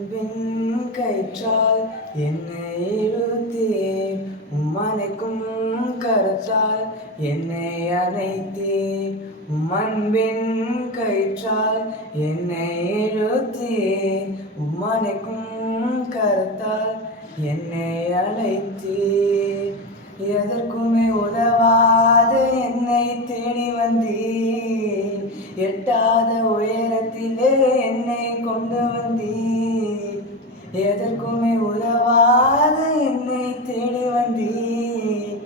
அன்பின் கயிற்றால் என்னை இழுத்தே அணைக்கும் கரத்தால் என்னை அணைத்தே அன்பின் கயிற்றால் என்னை இழுத்தே அணைக்கும் கரத்தால் என்னை அழைத்தே எதற்குமே உதவாத என்னை தேடி வந்தீர் எட்டாத உயரத்திலே என்னை கொண்டு வந்தீர் எதற்குமே உதவாத என்னை தேடி வந்தீர்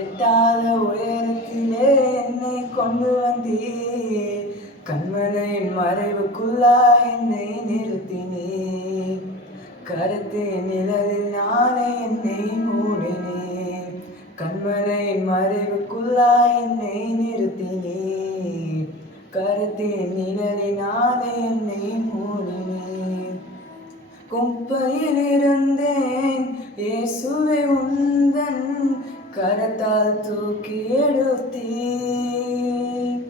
எட்டாத உயரத்திலே என்னை கொண்டு வந்தீர் கண்மலையின் மறைவுக்குள்ளாய் என்னை நிறுத்தினீர் கருத்தின் நிழலில் நானே என்னை மூடினேன் கண்மலையின் மறைவுக்குள்ளாய் என்னை நிறுத்தினேன் கருத்தின் நிழலில் நானே என்னை மூடினேன் குப்பையில் இருந்தேன் இயேசுவே உந்தன் கரத்தால் தூக்கி எடுத்தீர்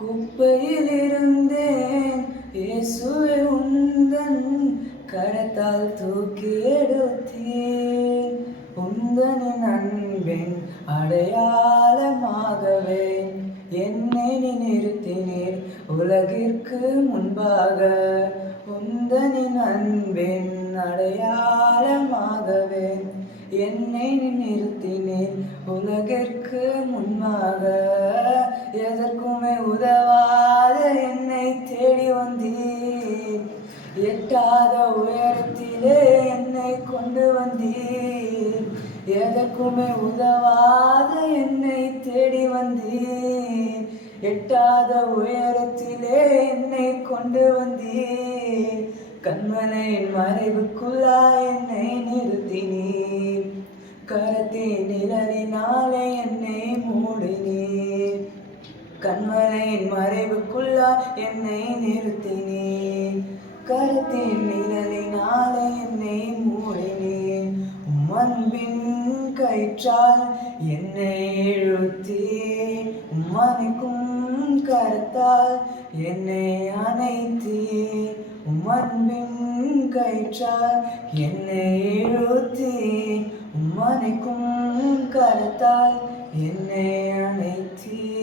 குப்பையில் இருந்தேன் இயேசுவே உந்தன் கரத்தால் தூக்கி எடுத்தீர் உந்தனின் அன்பின் அடையாளமாகவே என்னை நிறுத்தினீர் உலகிற்கு முன்பாக உந்தனின் அன்பின் அடையாளமாகவே என்னை நிறுத்தினீர் உலகிற்கு முன்பாக எதற்குமே உதவாத என்னை தேடி வந்தீர் எட்டாத உயரத்திலே என்னை கொண்டு வந்தீர் எதற்குமே உதவாத என்னை தேடி வந்தீர் எட்டாத உயரத்திலே என்னை கொண்டு வந்தீர் கண்மலையின் மறைவுக்குள்ளாய் என்னை நிறுத்தினீர் கரத்தின் நிழலினாலே என்னை மூடினீர் கண்மலையின் மறைவுக்குள்ளாய் என்னை நிறுத்தினீர் கரத்தின் நிழலினாலே என்னை மூடினீர் அன்பின் கயிற்றால் என்னை இழுத்தீர் அணைக்கும் கரத்தால் என்னை அணைத்தீர் அன்பின் கயிற்றால் என்னை இழுத்தீர் அணைக்கும் கரத்தால் என்னை அணைத்தீர்.